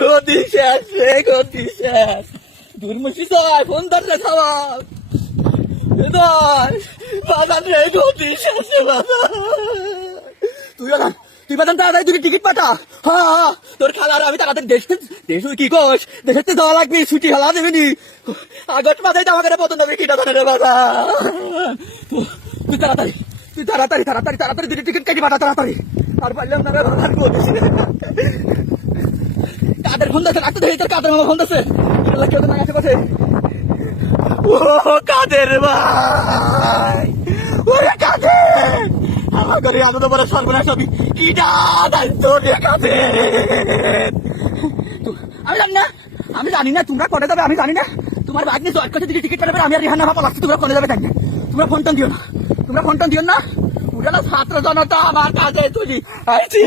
গতি শেষ রে, গতি শেষ। দুর্মুষি চাই ফোন ধরলে খাবার বাজান রে, গতি শেষ রে বাজান। তুই বাজান তাড়াতাড়ি তুই টিকিট পাঠা। হ্যাঁ তোর খালার আমি তাড়াতাড়ি দেশ কি কোষ দেশের যাওয়া লাগবে, ছুটি হলা দেবে নি আগস্ট মাসে আমাকে পছন্দ হবে কিটা ধরে রে বাজান। তুই তাড়াতাড়ি তাড়াতাড়ি দুটি টিকিট কেটে পাঠা তাড়াতাড়ি। আর পারলাম না রে বাজান, কাদের ফোন দিচ্ছে রাখতে দেখি, তোর কাদের মামা ফোন দিচ্ছে কেউ তো না আশেপাশে। ও কাদের ভাই, ওরে কাদের আমার ঘরে আনন্দ বড় সর্বনাশ হবি কিটা দায়িত্ব রে কাদের। আমি জানি না তোমরা করে যাবে, আমি জানি না তোমার বাদ নিয়ে জয়েন করছে দিকে টিকিট কাটবে, আমি আর রিহানা ভাপা লাগছে তোমরা করে যাবে জানি না। তোমরা ফোন টোন দিও না, ওরা না ছাত্র জনতা আমার কাছে তুলি আইছি।